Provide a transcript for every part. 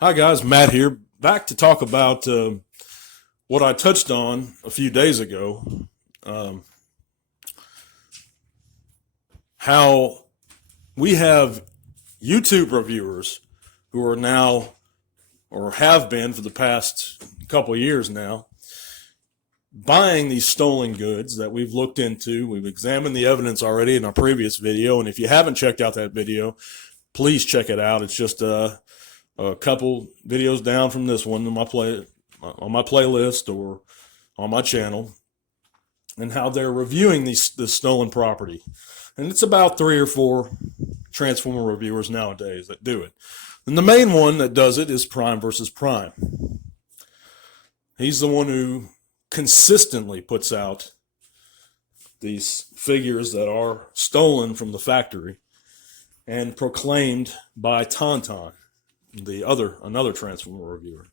Hi guys, Matt here, back to talk about what I touched on a few days ago. Um, how we have YouTube reviewers who are now, or have been for the past couple of years now, buying these stolen goods that we've looked into. We've examined the evidence already in our previous video, and if you haven't checked out that video, please check it out. It's just a couple videos down from this one on my playlist or on my channel, and how they're reviewing this stolen property. And it's about 3 or 4 Transformer reviewers nowadays that do it. And the main one that does it is Prime versus Prime. He's the one who consistently puts out these figures that are stolen from the factory and proclaimed by Tauntaun, another Transformer reviewer.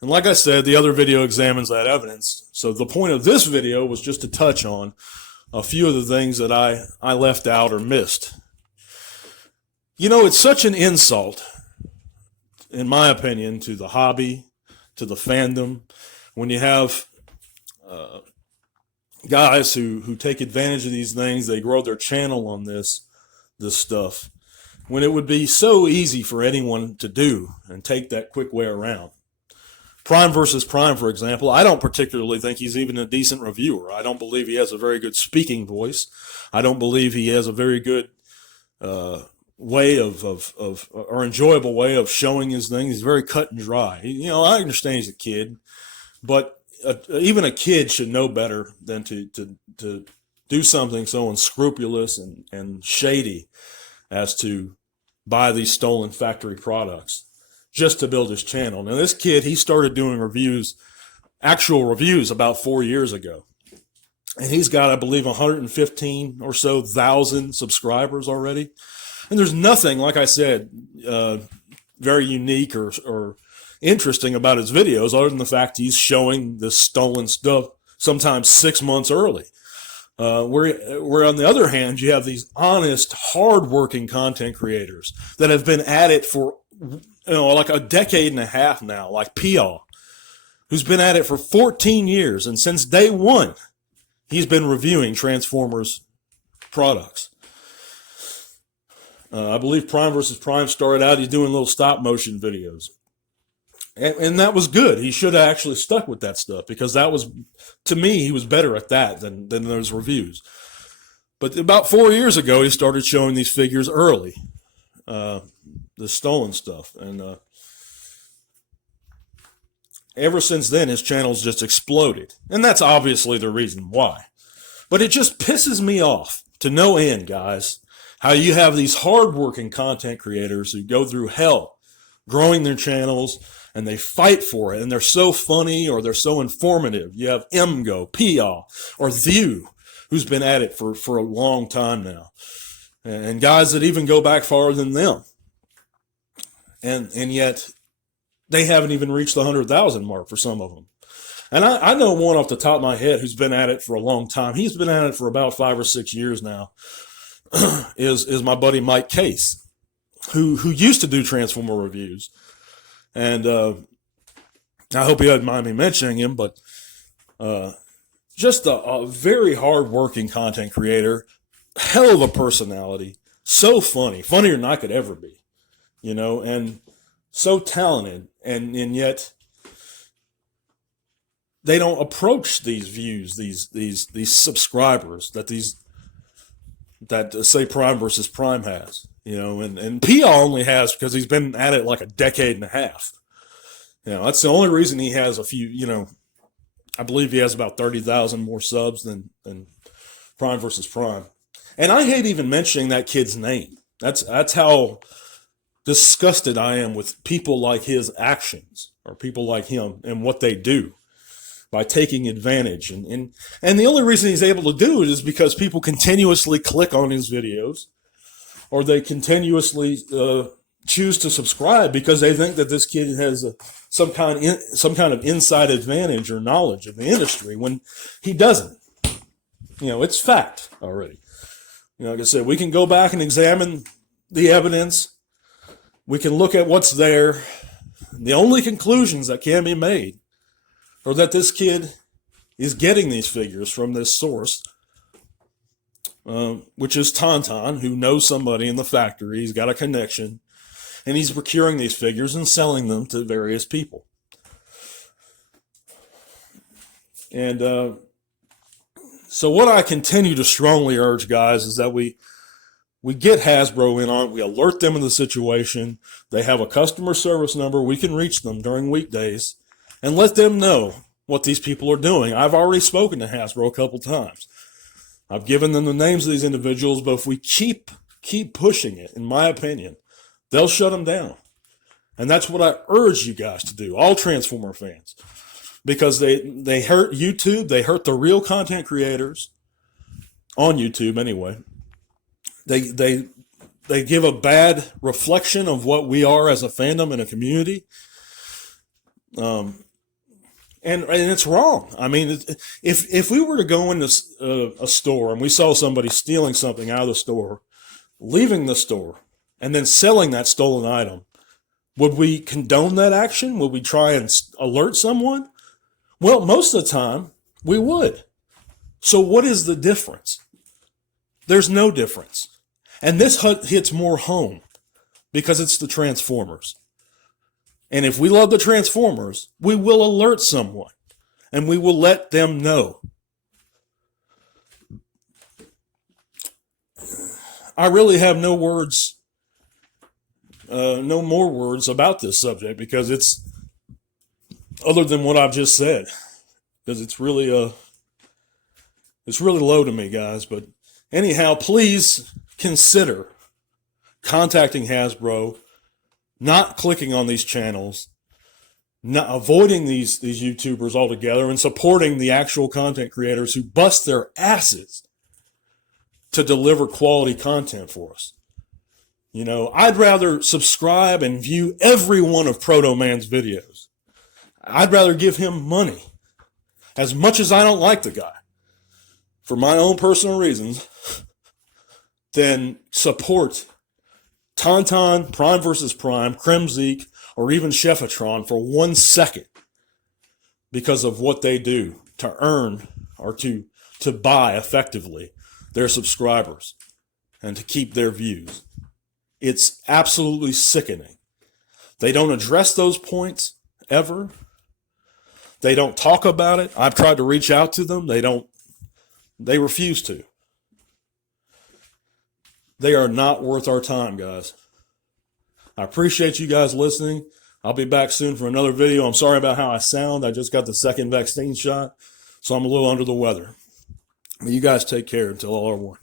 And like I said, the other video examines that evidence. So the point of this video was just to touch on a few of the things that I left out or missed. You know, it's such an insult, in my opinion, to the hobby, to the fandom, when you have guys who take advantage of these things. They grow their channel on this stuff, when it would be so easy for anyone to do and take that quick way around. Prime versus Prime, for example, I don't particularly think he's even a decent reviewer. I don't believe he has a very good speaking voice. I don't believe he has a very good way or enjoyable way of showing his things. He's very cut and dry. I understand he's a kid, but even a kid should know better than to do something so unscrupulous and shady as to buy these stolen factory products just to build his channel. Now, this kid, he started doing actual reviews about 4 years ago. And he's got, I believe, 115 or so thousand subscribers already. And there's nothing, like I said, very unique or interesting about his videos, other than the fact he's showing this stolen stuff sometimes 6 months early. Where on the other hand, you have these honest, hard-working content creators that have been at it for, like a decade and a half now, like Pia, who's been at it for 14 years, and since day one, he's been reviewing Transformers products. I believe Prime versus Prime started out, he's doing little stop-motion videos. And that was good. He should have actually stuck with that stuff, because that was, to me, he was better at that than those reviews. But about 4 years ago, he started showing these figures early, the stolen stuff. And ever since then, his channel's just exploded. And that's obviously the reason why. But it just pisses me off to no end, guys, how you have these hardworking content creators who go through hell growing their channels, and they fight for it, and they're so funny or they're so informative. You have Mgo, Pia, or View, who's been at it for a long time now, and guys that even go back farther than them, and yet they haven't even reached the 100,000 mark for some of them. And I know one off the top of my head who's been at it for a long time. He's been at it for about 5 or 6 years now. is my buddy Mike Case, who used to do Transformer reviews. And I hope you don't mind me mentioning him, but just a very hard-working content creator, hell of a personality, so funny, funnier than I could ever be, and so talented, and yet they don't approach these views, these subscribers that say Prime versus Prime has. And Pia only has because he's been at it like a decade and a half. That's the only reason he has a few, I believe he has about 30,000 more subs than Prime versus Prime. And I hate even mentioning that kid's name. That's how disgusted I am with people like his actions, or people like him and what they do by taking advantage. And the only reason he's able to do it is because people continuously click on his videos, or they continuously choose to subscribe because they think that this kid has some kind of inside advantage or knowledge of the industry, when he doesn't. It's fact already. Like I said, we can go back and examine the evidence. We can look at what's there The only conclusions that can be made are that this kid is getting these figures from this source, which is Tauntaun, who knows somebody in the factory. He's got a connection, and he's procuring these figures and selling them to various people. And so what I continue to strongly urge, guys, is that we get Hasbro in on it. We alert them of the situation. They have a customer service number. We can reach them during weekdays and let them know what these people are doing. I've already spoken to Hasbro a couple times. I've given them the names of these individuals, but if we keep pushing it, in my opinion, they'll shut them down. And that's what I urge you guys to do, all Transformer fans, because they hurt YouTube. They hurt the real content creators on YouTube anyway. They give a bad reflection of what we are as a fandom and a community. And it's wrong. I mean, if we were to go into a store and we saw somebody stealing something out of the store, leaving the store, and then selling that stolen item, would we condone that action? Would we try and alert someone? Well, most of the time, we would. So what is the difference? There's no difference. And this hits more home because it's the Transformers. And if we love the Transformers, we will alert someone and we will let them know. I really have no words, no more words about this subject because it's other than what I've just said, because it's really low to me, guys. But anyhow, please consider contacting Hasbro, not clicking on these channels, not avoiding these YouTubers altogether, and supporting the actual content creators who bust their asses to deliver quality content for us. You know, I'd rather subscribe and view every one of Proto Man's videos. I'd rather give him money, as much as I don't like the guy, for my own personal reasons, than support Tauntaun, Prime vs. Prime, Kremzeek, or even Chefitron for 1 second because of what they do to earn or to buy effectively their subscribers and to keep their views. It's absolutely sickening. They don't address those points ever. They don't talk about it. I've tried to reach out to them. They refuse to. They are not worth our time, guys. I appreciate you guys listening. I'll be back soon for another video. I'm sorry about how I sound. I just got the second vaccine shot, so I'm a little under the weather. But you guys take care until all are one.